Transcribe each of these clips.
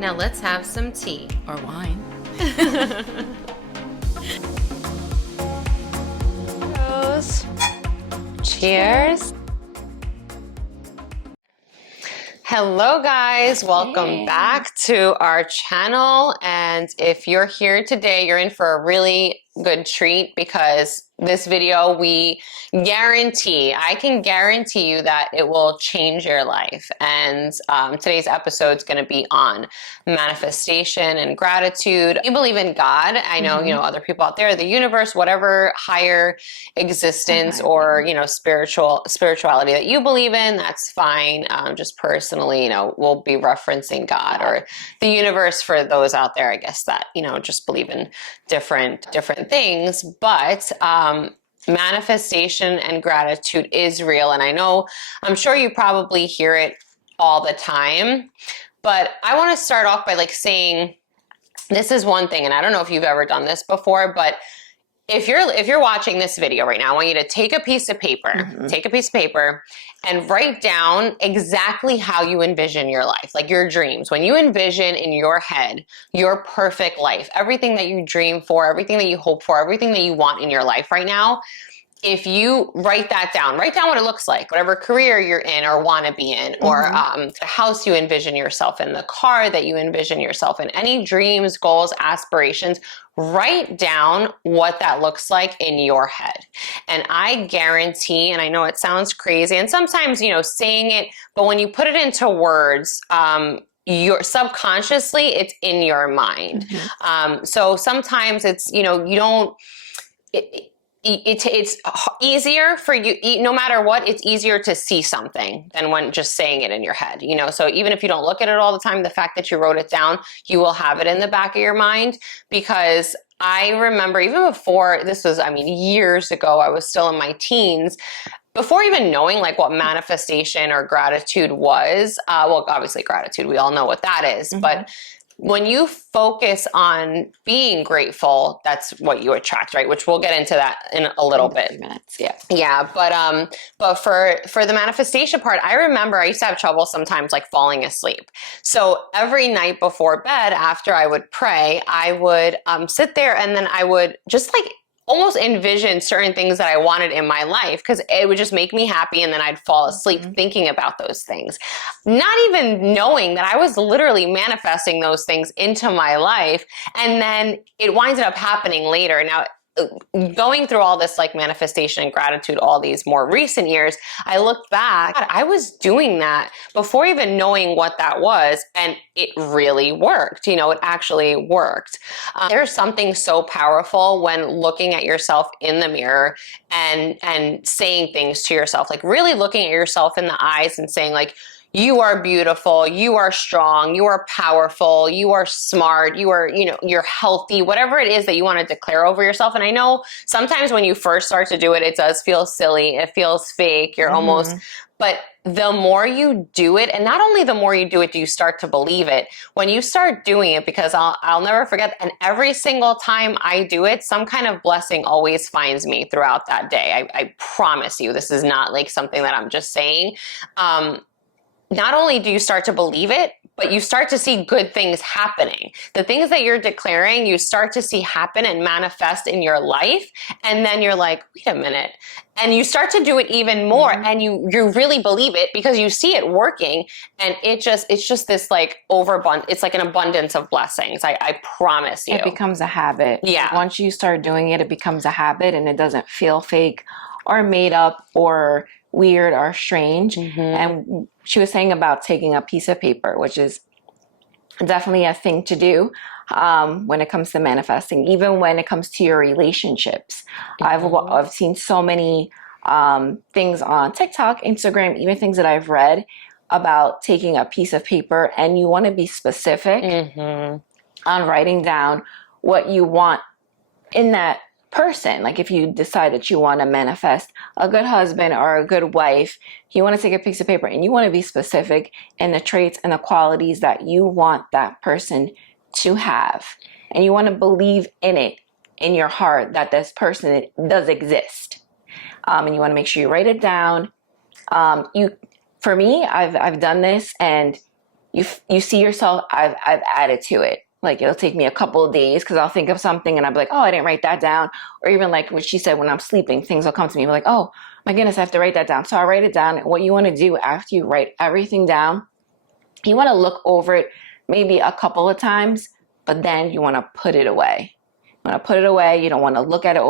Now let's have some tea. Or wine. Cheers. Hello guys, welcome back to our channel. And if you're here today, you're in for a really good treat because this video, I can guarantee you that it will change your life. And today's episode is going to be on manifestation and gratitude. You believe in God. I know, other people out there, the universe, whatever higher existence or, spirituality that you believe in, that's fine. Just personally, we'll be referencing God or the universe for those out there, I guess, that, just believe in different things. But manifestation and gratitude is real. And I'm sure you probably hear it all the time, but I want to start off by saying this is one thing. And I don't know if you've ever done this before, but if you're watching this video right now, I want you to take a piece of paper, and write down exactly how you envision your life, like your dreams. When you envision in your head your perfect life, everything that you dream for, everything that you hope for, everything that you want in your life right now, if you write down what it looks like, whatever career you're in or want to be in, or the house you envision yourself in, the car that you envision yourself in, any dreams, goals, aspirations, write down what that looks like in your head. And I guarantee, and I know it sounds crazy, and sometimes, saying it, but when you put it into words, your subconsciously, it's in your mind. So sometimes it's, it's easier for you, no matter what, it's easier to see something than when just saying it in your head, so even if you don't look at it all the time, the fact that you wrote it down, you will have it in the back of your mind. Because I remember even before this was, years ago, I was still in my teens, before even knowing what manifestation or gratitude was, well, obviously gratitude, we all know what that is, but when you focus on being grateful, that's what you attract, right? Which we'll get into that in a little bit. Minutes, yeah. But for the manifestation part, I remember I used to have trouble sometimes falling asleep. So every night before bed, after I would pray, I would sit there and then I would just almost envision certain things that I wanted in my life, because it would just make me happy, and then I'd fall asleep thinking about those things, not even knowing that I was literally manifesting those things into my life, and then it winds up happening later. Now, going through all this manifestation and gratitude all these more recent years, I looked back, God, I was doing that before even knowing what that was, and it really worked. It actually worked. There's something so powerful when looking at yourself in the mirror and saying things to yourself, really looking at yourself in the eyes and saying you are beautiful, you are strong, you are powerful, you are smart, you are, you're healthy, whatever it is that you want to declare over yourself. And I know sometimes when you first start to do it, it does feel silly, it feels fake, you're almost, but the more you do it, and not only the more you do it, do you start to believe it. When you start doing it, because I'll never forget, and every single time I do it, some kind of blessing always finds me throughout that day. I promise you, this is not something that I'm just saying. Not only do you start to believe it, but you start to see good things happening. The things that you're declaring, you start to see happen and manifest in your life. And then you're like, wait a minute. And you start to do it even more. And you really believe it because you see it working. And it's just this it's an abundance of blessings. I promise you. It becomes a habit. Yeah. Once you start doing it, it becomes a habit, and it doesn't feel fake or made up or weird or strange. And she was saying about taking a piece of paper, which is definitely a thing to do when it comes to manifesting, even when it comes to your relationships. I've seen so many things on TikTok, Instagram, even things that I've read about taking a piece of paper, and you want to be specific on writing down what you want in that person. If you decide that you want to manifest a good husband or a good wife, you want to take a piece of paper and you want to be specific in the traits and the qualities that you want that person to have. And you want to believe in it in your heart that this person does exist. And you want to make sure you write it down. For me, I've done this, and you see yourself, I've added to it. Like it'll take me a couple of days because I'll think of something and I'll be like, oh, I didn't write that down. Or even like what she said, when I'm sleeping, things will come to me. I'm like, oh my goodness, I have to write that down. So I write it down. And what you want to do after you write everything down, you want to look over it maybe a couple of times, but then you want to put it away. You want to put it away. You don't want to look at it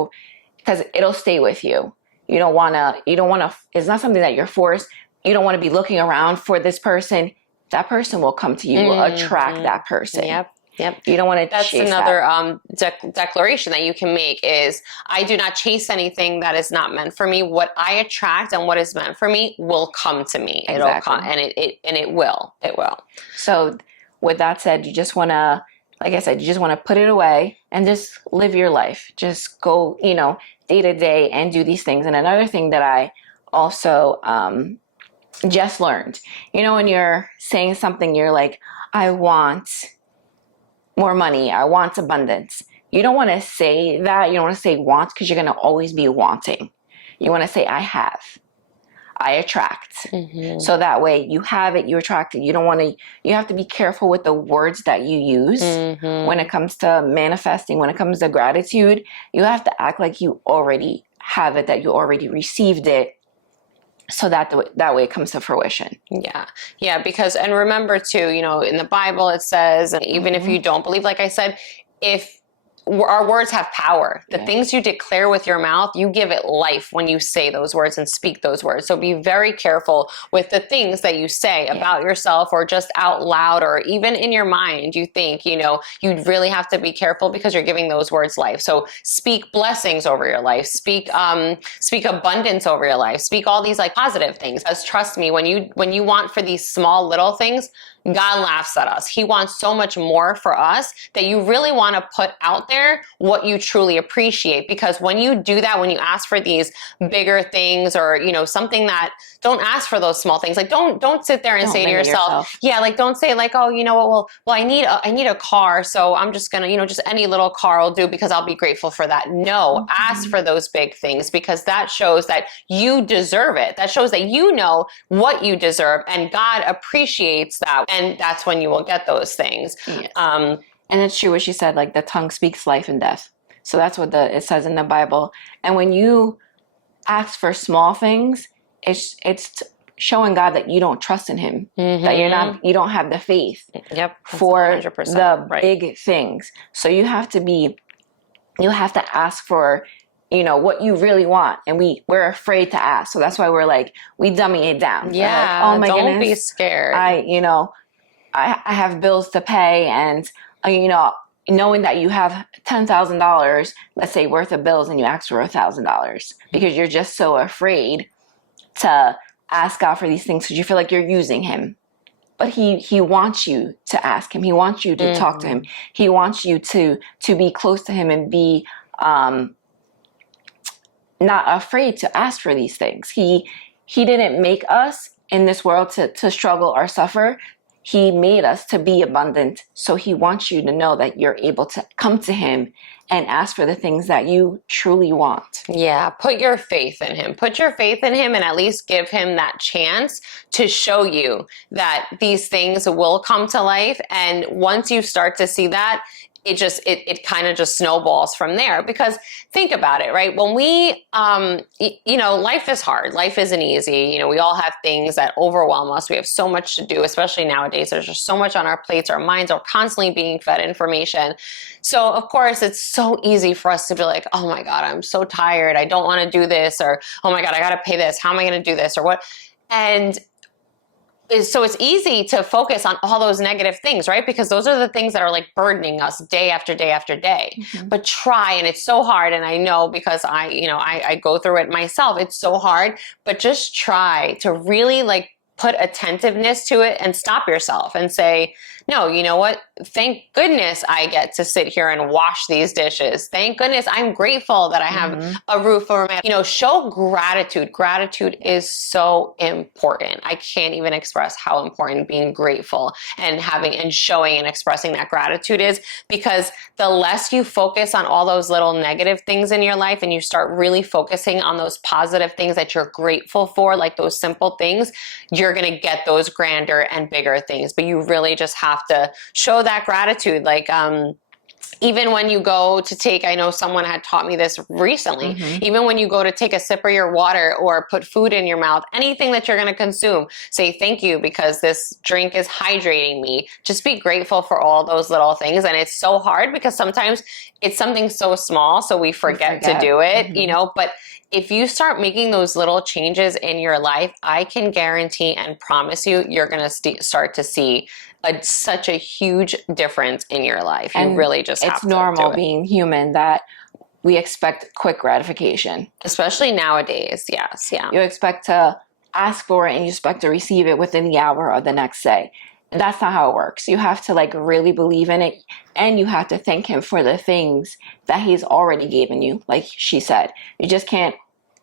because it'll stay with you. You don't want to, it's not something that you're forced. You don't want to be looking around for this person. That person will come to you. You will attract that person. Yep. You don't want to That's chase another declaration that you can make is, I do not chase anything that is not meant for me. What I attract and what is meant for me will come to me. Exactly. It'll come, and it will. So with that said, you just want to, like I said, you just want to put it away and just live your life. Just go, day to day and do these things. And another thing that I also just learned, when you're saying something, you're like, I want more money, I want abundance. You don't want to say that. You don't want to say want, because you're going to always be wanting. You want to say, I have, I attract. So that way you have it, you attract it. You have to be careful with the words that you use when it comes to manifesting, when it comes to gratitude. You have to act like you already have it, that you already received it. So that way it comes to fruition. Yeah. Because, and remember too, in the Bible it says, and even if you don't believe, like I said, if our words have power, the things you declare with your mouth, you give it life when you say those words and speak those words. So be very careful with the things that you say about yourself, or just out loud, or even in your mind. You think, you really have to be careful, because you're giving those words life. So speak blessings over your life, speak abundance over your life, speak all these like positive things. Because trust me, when you want for these small little things, God laughs at us. He wants so much more for us, that you really want to put out there what you truly appreciate. Because when you do that, when you ask for these bigger things, or, something that, don't ask for those small things. Like don't sit there and say to yourself, like don't say like, oh, you know what, well, I need a car, so I'm just gonna, just any little car will do, because I'll be grateful for that. No, ask for those big things, because that shows that you deserve it. That shows that you know what you deserve, and God appreciates that. And that's when you will get those things. Yes. And it's true what she said, like the tongue speaks life and death. So that's what it says in the Bible. And when you ask for small things, it's showing God that you don't trust in him, that you don't have the faith for 100%, the big things. So you have to ask for, what you really want. And we're afraid to ask. So that's why we're like, we dummy it down. Yeah. Like, oh my goodness, don't be scared. I have bills to pay, and knowing that you have $10,000, let's say, worth of bills, and you ask for $1,000 because you're just so afraid to ask God for these things, because you feel like you're using him. But he wants you to ask him. He wants you to talk to him. He wants you to be close to him and be not afraid to ask for these things. He didn't make us in this world to struggle or suffer. He made us to be abundant. So he wants you to know that you're able to come to him and ask for the things that you truly want. Yeah, put your faith in him. Put your faith in him, and at least give him that chance to show you that these things will come to life. And once you start to see that, it kind of just snowballs from there. Because think about it, right? When we, life is hard. Life isn't easy. We all have things that overwhelm us. We have so much to do, especially nowadays. There's just so much on our plates. Our minds are constantly being fed information. So of course, it's so easy for us to be like, oh my God, I'm so tired. I don't want to do this. Or, oh my God, I got to pay this. How am I going to do this? Or what? And so it's easy to focus on all those negative things, right? Because those are the things that are like burdening us day after day after day. But try, and it's so hard. And I know, because I go through it myself. It's so hard, but just try to really like put attentiveness to it and stop yourself and say, no, you know what? Thank goodness I get to sit here and wash these dishes. Thank goodness I'm grateful that I have a roof over my head. You know, show gratitude. Gratitude is so important. I can't even express how important being grateful and having and showing and expressing that gratitude is, because the less you focus on all those little negative things in your life and you start really focusing on those positive things that you're grateful for, like those simple things, you're going to get those grander and bigger things. But you really just have to show that gratitude. Like, even when you go to take, I know someone had taught me this recently, even when you go to take a sip of your water or put food in your mouth, anything that you're going to consume, say thank you because this drink is hydrating me. Just be grateful for all those little things. And it's so hard because sometimes it's something so small, so we forget. to do it, you know, but if you start making those little changes in your life, I can guarantee and promise you, you're going to start to see such a huge difference in your life. And you really just have to do it. It's normal being human that we expect quick gratification. Especially nowadays, yes, yeah. You expect to ask for it and you expect to receive it within the hour or the next day. That's not how it works. You have to like really believe in it, and you have to thank him for the things that he's already given you. Like she said, you just can't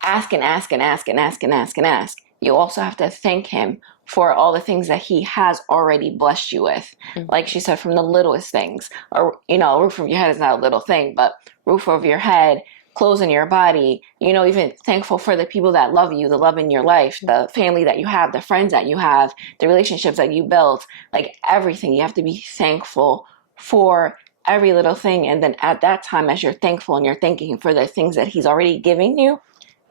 ask and ask and ask and ask and ask and ask. You also have to thank him for all the things that he has already blessed you with. Like she said, from the littlest things, or, you know, a roof over your head is not a little thing, but roof over your head, clothes in your body, you know, even thankful for the people that love you, the love in your life, the family that you have, the friends that you have, the relationships that you built, like everything. You have to be thankful for every little thing. And then at that time, as you're thankful and you're thanking him for the things that he's already giving you,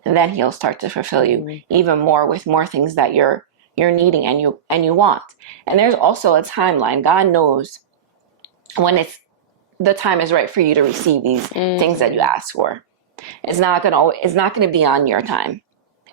and then he'll start to fulfill you even more with more things that you're needing and you want. And there's also a timeline. God knows when the time is right for you to receive these things that you ask for. It's not gonna be on your time.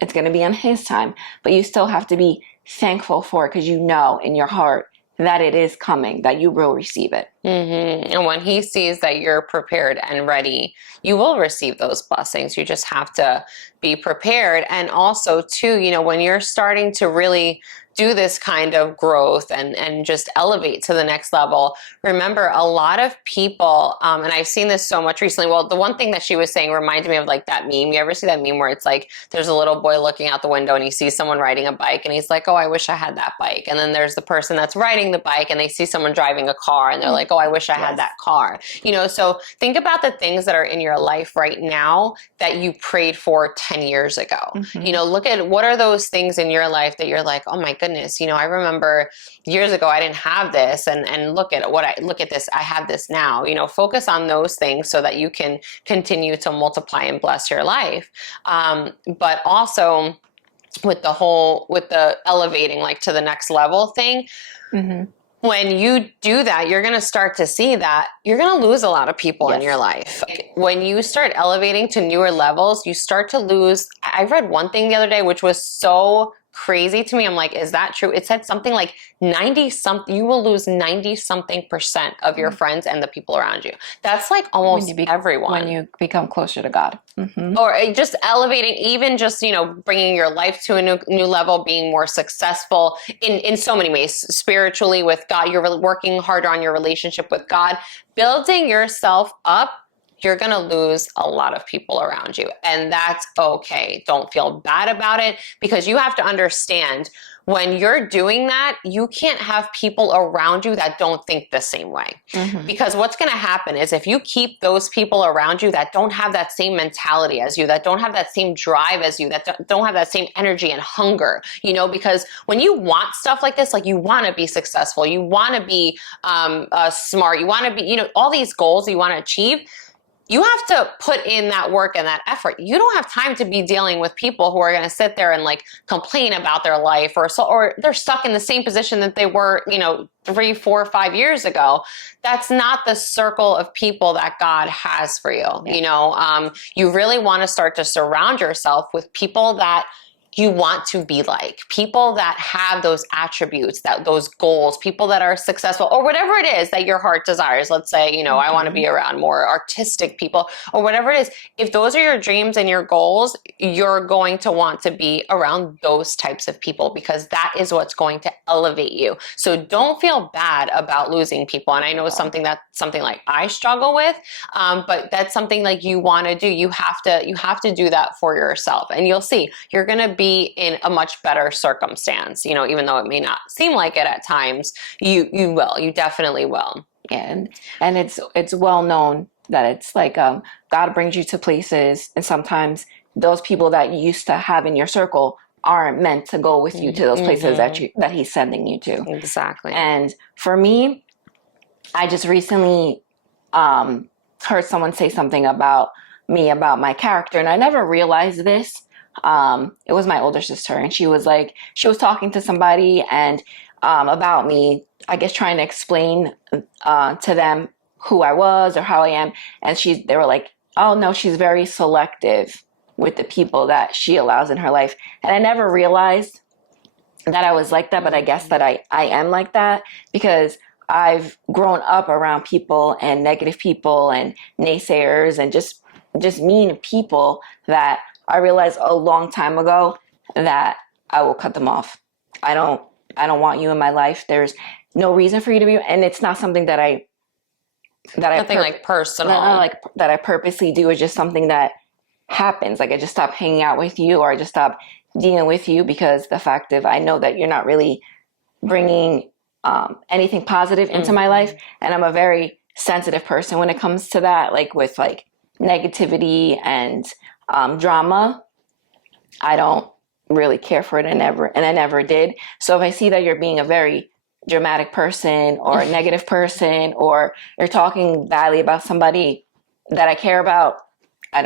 It's gonna be on his time. But you still have to be thankful for it, because you know in your heart that it is coming, that you will receive it. And when he sees that you're prepared and ready, you will receive those blessings. You just have to be prepared. And also too, you know, when you're starting to really do this kind of growth and just elevate to the next level, remember a lot of people, and I've seen this so much recently. Well, the one thing that she was saying reminded me of like that meme. You ever see that meme where it's like, there's a little boy looking out the window and he sees someone riding a bike and he's like, oh, I wish I had that bike. And then there's the person that's riding the bike and they see someone driving a car and they're like, oh, I wish I had that car. You know, so think about the things that are in your life right now that you prayed for 10 years ago. You know, look at what are those things in your life that you're like, oh my goodness, you know, I remember years ago I didn't have this, and look at this, I have this now. You know, focus on those things so that you can continue to multiply and bless your life. But also with the elevating like to the next level thing, when you do that, you're going to start to see that you're going to lose a lot of people in your life. Like, when you start elevating to newer levels, you start to lose. I read one thing the other day, which was so crazy to me. I'm like, is that true? It said something like 90 something, you will lose 90 something % of your friends and the people around you. That's like almost everyone. When you become closer to God. Or just elevating, even just, you know, bringing your life to a new level, being more successful in so many ways, spiritually with God, you're working harder on your relationship with God, building yourself up. You're going to lose a lot of people around you. And that's okay. Don't feel bad about it, because you have to understand when you're doing that, you can't have people around you that don't think the same way. Because what's going to happen is if you keep those people around you that don't have that same mentality as you, that don't have that same drive as you, that don't have that same energy and hunger, you know, because when you want stuff like this, like you want to be successful, you want to be smart, you want to be, you know, all these goals you want to achieve, you have to put in that work and that effort. You don't have time to be dealing with people who are going to sit there and like complain about their life, or they're stuck in the same position that they were, you know, 3, 4, 5 years ago. That's not the circle of people that God has for you. You know, you really want to start to surround yourself with people that you want to be like, people that have those attributes, that those goals, people that are successful, or whatever it is that your heart desires. Let's say, you know, I want to be around more artistic people, or whatever it is. If those are your dreams and your goals, you're going to want to be around those types of people, because that is what's going to elevate you. So don't feel bad about losing people. And I know something like I struggle with, but that's something like you want to do. You have to do that for yourself, and you'll see you're going to be in a much better circumstance. You know, even though it may not seem like it at times, you definitely will. And it's well known that it's like God brings you to places, and sometimes those people that you used to have in your circle aren't meant to go with you to those places that he's sending you to. Exactly. And for me, I just recently heard someone say something about me, about my character, and I never realized this. It was my older sister, and she was talking to somebody and about me, I guess trying to explain to them who I was or how I am, and they were like, "Oh no, she's very selective with the people that she allows in her life." And I never realized that I was like that, but I guess that I am like that, because I've grown up around people and negative people and naysayers and just mean people that I realized a long time ago that I will cut them off. I don't want you in my life. There's no reason for you to be, and it's not something that nothing like personal, not like that I purposely do. It's just something that happens. Like I just stop hanging out with you, or I just stop dealing with you, because the fact of I know that you're not really bringing anything positive into my life, and I'm a very sensitive person when it comes to that. Like with like negativity and drama, I don't really care for it, and I never did. So if I see that you're being a very dramatic person or a negative person, or you're talking badly about somebody that I care about, I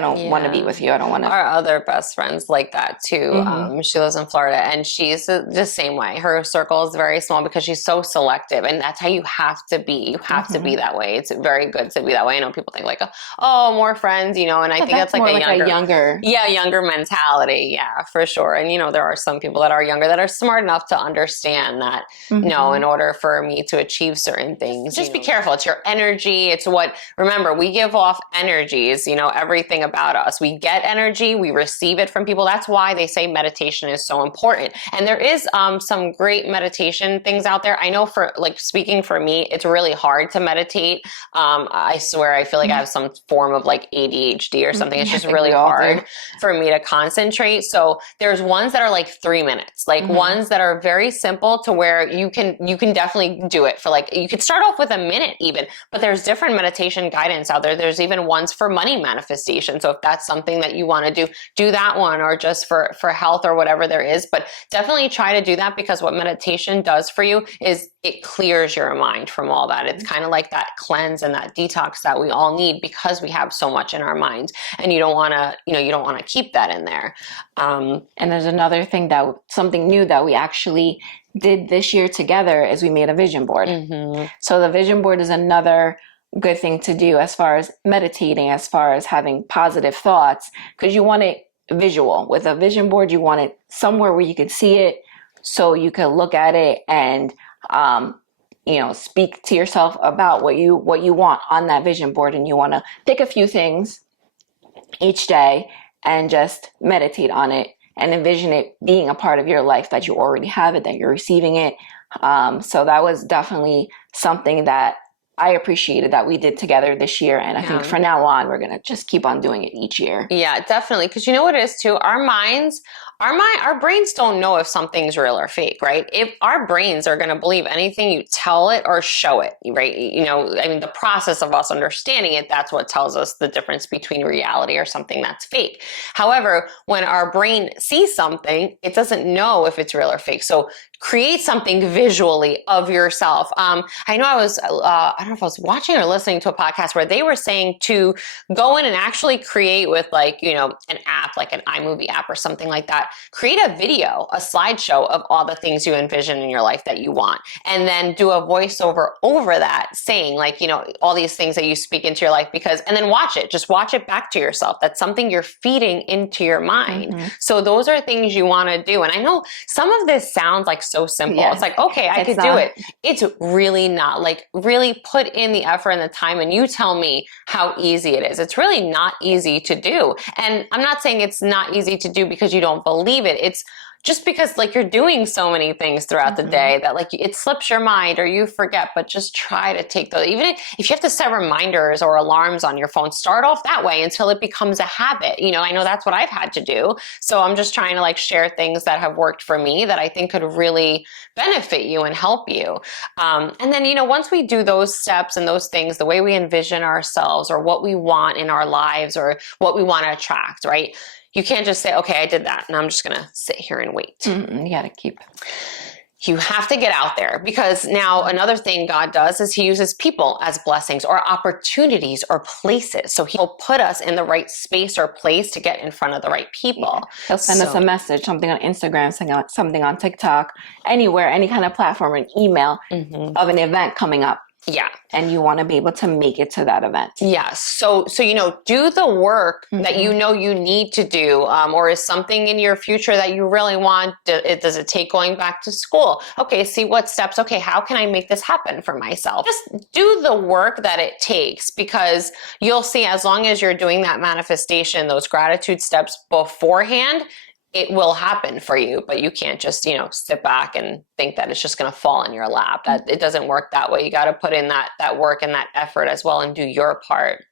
don't want to be with you. I don't want to. Our other best friends like that too. She lives in Florida, and she's the same way. Her circle is very small because she's so selective, and that's how you have to be. You have to be that way. It's very good to be that way. I know people think like, oh, more friends, you know, and I think that's like a younger mentality. Yeah, for sure. And you know, there are some people that are younger that are smart enough to understand that. No, in order for me to achieve certain things, just be careful. It's your energy. It's remember, we give off energies. You know, everything about us. We get energy, we receive it from people. That's why they say meditation is so important. And there is some great meditation things out there. I know, for like, speaking for me, it's really hard to meditate. I swear, I feel like I have some form of like ADHD or something. It's just really hard for me to concentrate. So there's ones that are like 3 minutes, like ones that are very simple to where you can definitely do it for like, you could start off with a minute even, but there's different meditation guidance out there. There's even ones for money manifestation. So if that's something that you want to do that one, or just for health or whatever there is. But definitely try to do that, because what meditation does for you is it clears your mind from all that. It's kind of like that cleanse and that detox that we all need, because we have so much in our minds, and you don't want to keep that in there. And there's another thing, something new that we actually did this year together, is we made a vision board. So the vision board is another good thing to do as far as meditating, as far as having positive thoughts, because you want it visual. With a vision board, you want it somewhere where you can see it, so you can look at it and speak to yourself about what you want on that vision board. And you want to pick a few things each day and just meditate on it and envision it being a part of your life, that you already have it, that you're receiving it. So that was definitely something that I appreciated that we did together this year. And I think from now on, we're going to just keep on doing it each year. Yeah, definitely. Because you know what it is too? Our brains don't know if something's real or fake, right? If our brains are going to believe anything you tell it or show it, right? You know, I mean, the process of us understanding it, that's what tells us the difference between reality or something that's fake. However, when our brain sees something, it doesn't know if it's real or fake. So create something visually of yourself. I know I know if I was watching or listening to a podcast where they were saying to go in and actually create with like, you know, an app, like an iMovie app or something like that, create a video, a slideshow of all the things you envision in your life that you want. And then do a voiceover over that saying like, you know, all these things that you speak into your life and then watch it, just watch it back to yourself. That's something you're feeding into your mind. So those are things you want to do. And I know some of this sounds like so simple. Yes. It's like, okay, I could do it. It's really not. Like, really put in the effort and the time, and you tell me how easy it is. It's really not easy to do. And I'm not saying it's not easy to do because you don't believe it. It's just because like you're doing so many things throughout the day that like it slips your mind or you forget, but just try to take those. Even if you have to set reminders or alarms on your phone, start off that way until it becomes a habit. You know, I know that's what I've had to do. So I'm just trying to like share things that have worked for me that I think could really benefit you and help you. And then, you know, once we do those steps and those things, the way we envision ourselves or what we want in our lives or what we want to attract, right? You can't just say, okay, I did that, and I'm just going to sit here and wait. You got to keep. You have to get out there, because now another thing God does is he uses people as blessings or opportunities or places. So he'll put us in the right space or place to get in front of the right people. Yeah. He'll send us a message, something on Instagram, something on TikTok, anywhere, any kind of platform, an email of an event coming up. Yeah. And you want to be able to make it to that event. Yeah. So, you know, do the work that you know you need to do, or is something in your future that you really want. Does it take going back to school? Okay. See what steps. Okay. How can I make this happen for myself? Just do the work that it takes, because you'll see, as long as you're doing that manifestation, those gratitude steps beforehand, it will happen for you. But you can't just, you know, sit back and think that it's just going to fall in your lap. That it doesn't work that way. You got to put in that work and that effort as well and do your part.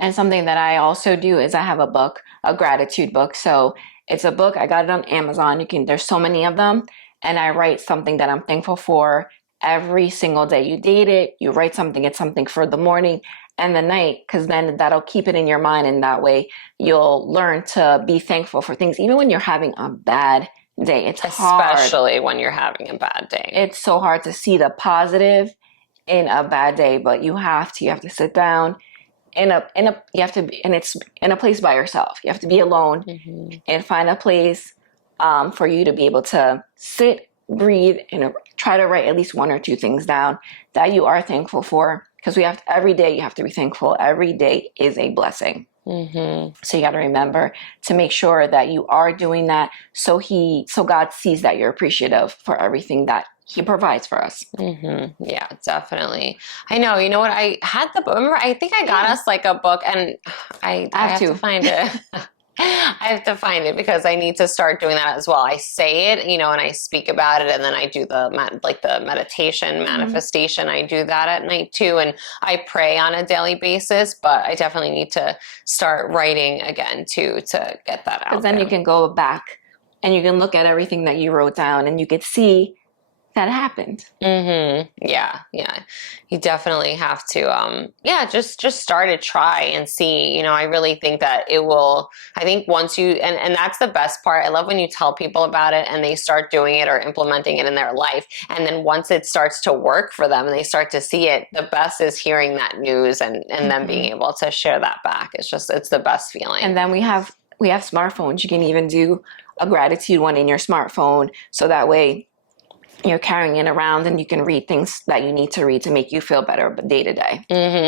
And something that I also do is I have a book, a gratitude book. So it's a book. I got it on Amazon. There's so many of them. And I write something that I'm thankful for every single day. You date it, you write something. It's something for the morning and the night, because then that'll keep it in your mind. And that way you'll learn to be thankful for things, even when you're having a bad day. It's hard. Especially when you're having a bad day. It's so hard to see the positive in a bad day, but you have to sit down you have to be, and it's in a place by yourself. You have to be alone and find a place for you to be able to sit, breathe, and try to write at least one or two things down that you are thankful for. Because every day you have to be thankful. Every day is a blessing. So you got to remember to make sure that you are doing that. So God sees that you're appreciative for everything that he provides for us. Yeah, definitely. I know. You know what? I had remember, I think I got us like a book, and I have to find it. I have to find it because I need to start doing that as well. I say it, you know, and I speak about it, and then I do the meditation, manifestation. I do that at night too, and I pray on a daily basis. But I definitely need to start writing again too to get that out. Because then you can go back and you can look at everything that you wrote down, and you could see that happened. Yeah. You definitely have to, just start to try and see. You know, I really think that it will. I think once you and that's the best part. I love when you tell people about it and they start doing it or implementing it in their life, and then once it starts to work for them and they start to see it, the best is hearing that news and then being able to share that back. It's the best feeling. And then we have smartphones. You can even do a gratitude one in your smartphone, so that way you're carrying it around and you can read things that you need to read to make you feel better day to day.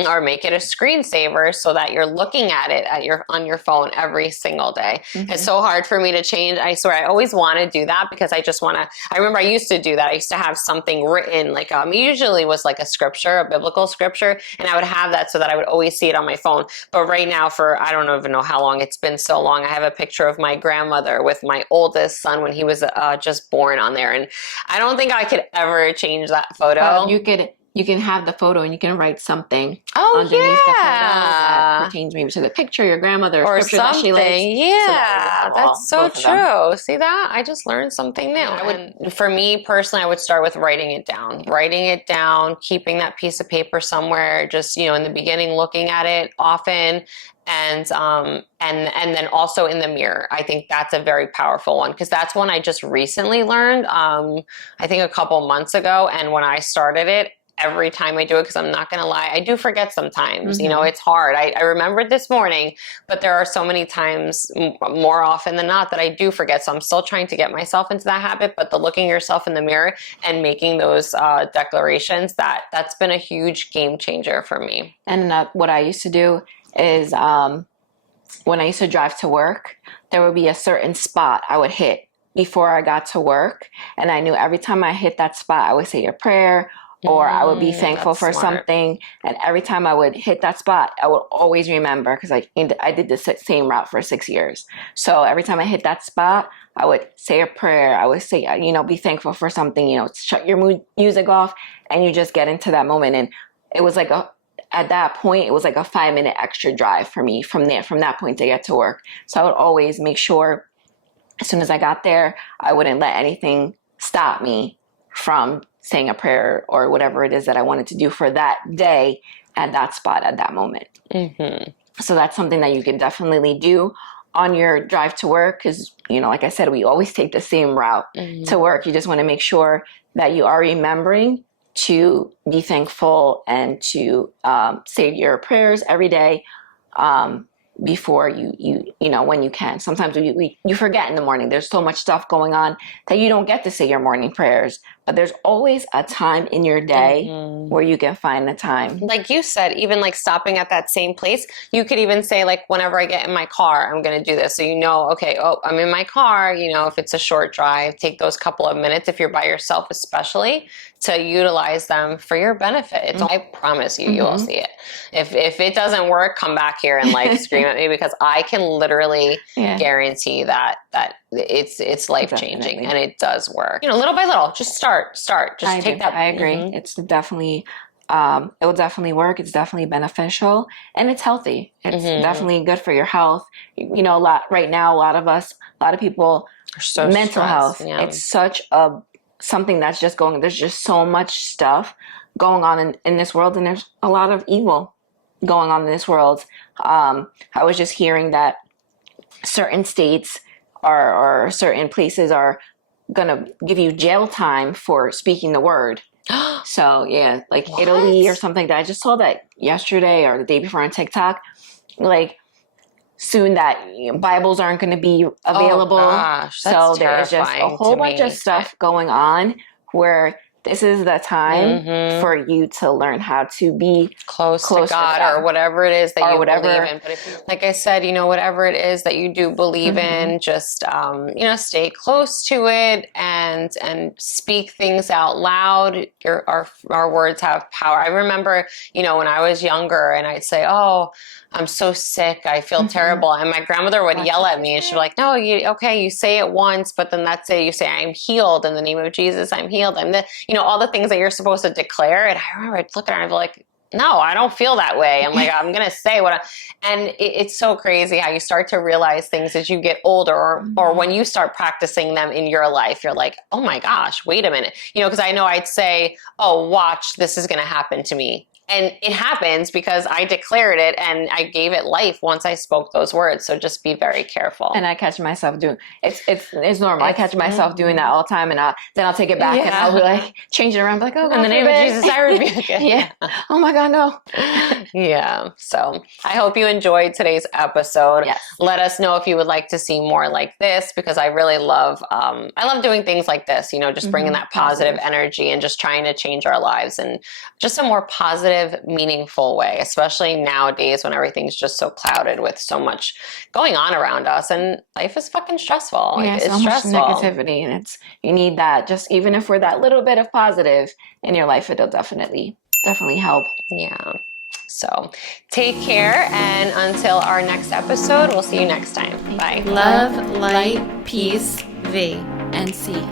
Or make it a screensaver so that you're looking at it on your phone every single day. It's so hard for me to change. I swear, I always want to do that because I just want to. I remember I used to do that. I used to have something written, like usually was like a scripture, a biblical scripture, and I would have that so that I would always see it on my phone. But right now, I don't even know how long it's been so long. I have a picture of my grandmother with my oldest son when he was just born on there, and I don't think I could ever change that photo. You can have the photo and you can write something underneath the photo that pertains maybe to the picture, your grandmother, or something. That she likes, yeah, that's so true. See that? I just learned something new. And for me personally, I would start with writing it down, keeping that piece of paper somewhere, just, you know, in the beginning, looking at it often. And then also in the mirror. I think that's a very powerful one, because that's one I just recently learned, I think a couple months ago. And when I started it, every time I do it, because I'm not going to lie, I do forget sometimes. You know, it's hard. I remembered this morning, but there are so many times, more often than not, that I do forget. So I'm still trying to get myself into that habit. But the looking yourself in the mirror and making those declarations, that's been a huge game changer for me. And what I used to do is when I used to drive to work, there would be a certain spot I would hit before I got to work. And I knew every time I hit that spot, I would say a prayer, or I would be thankful for something. And every time I would hit that spot, I would always remember, because I did the same route for 6 years. So every time I hit that spot, I would say a prayer. I would say, be thankful for something, shut your music off, and you just get into that moment. And it was like at that point, it was like a 5-minute extra drive for me from that point to get to work. So I would always make sure, as soon as I got there, I wouldn't let anything stop me from saying a prayer or whatever it is that I wanted to do for that day at that spot at that moment. So that's something that you can definitely do on your drive to work, because, like I said, we always take the same route to work. You just want to make sure that you are remembering to be thankful and to say your prayers every day before you when you can. Sometimes you forget in the morning. There's so much stuff going on that you don't get to say your morning prayers, but there's always a time in your day where you can find the time. Like you said, even like stopping at that same place, you could even say, like, whenever I get in my car, I'm going to do this. So, okay, I'm in my car, if it's a short drive, take those couple of minutes, if you're by yourself especially, to utilize them for your benefit. I promise you, you will see it. If it doesn't work, come back here and like scream at me, because I can literally guarantee that it's life changing, and it does work. Little by little, just start. Just take that. I agree. It's definitely. It will definitely work. It's definitely beneficial, and it's healthy. It's definitely good for your health. A lot right now. A lot of people are so mental stressed. Health. Yeah. It's such something that's just going. There's just so much stuff going on in this world, and there's a lot of evil going on in this world. I was just hearing that certain states or certain places are gonna give you jail time for speaking the word. So yeah, like what? Italy or something. That I just saw that yesterday or the day before on TikTok. Like soon that Bibles aren't going to be available. Oh gosh, that's so there's just a whole bunch of stuff going on where this is the time for you to learn how to be close to God, or whatever it is that you believe in. But like I said, whatever it is that you do believe in, just stay close to it and speak things out loud. Our words have power. I remember, when I was younger, and I'd say, "Oh, I'm so sick. I feel terrible." And my grandmother would yell at me, and she'd be like, "No, you say it once, but then that's it. You say, I'm healed in the name of Jesus. I'm healed. I'm the, all the things that you're supposed to declare." And I remember I'd look at her and I'd be like, "No, I don't feel that way." I'm like, I'm going to say and it's so crazy how you start to realize things as you get older, or when you start practicing them in your life, you're like, oh my gosh, wait a minute. Because I know I'd say, "Oh, watch, this is going to happen to me." And it happens because I declared it and I gave it life once I spoke those words. So just be very careful. And I catch myself doing it's normal. I catch myself doing that all the time, and then I'll take it back and I'll be like change it around, be like, "Oh, God, in the name of Jesus, I rebuke it." Yeah. Oh my God, no. Yeah. So I hope you enjoyed today's episode. Yes. Let us know if you would like to see more like this, because I really love doing things like this, just bringing that positive energy and just trying to change our lives in just a more positive, meaningful way, especially nowadays when everything's just so clouded with so much going on around us, and life is fucking stressful. Yeah, it's so stressful. Much negativity, and you need that. Just even if we're that little bit of positive in your life, it'll definitely help. Yeah. So take care, and until our next episode, we'll see you next time. Bye. Love, light, peace, V, and C.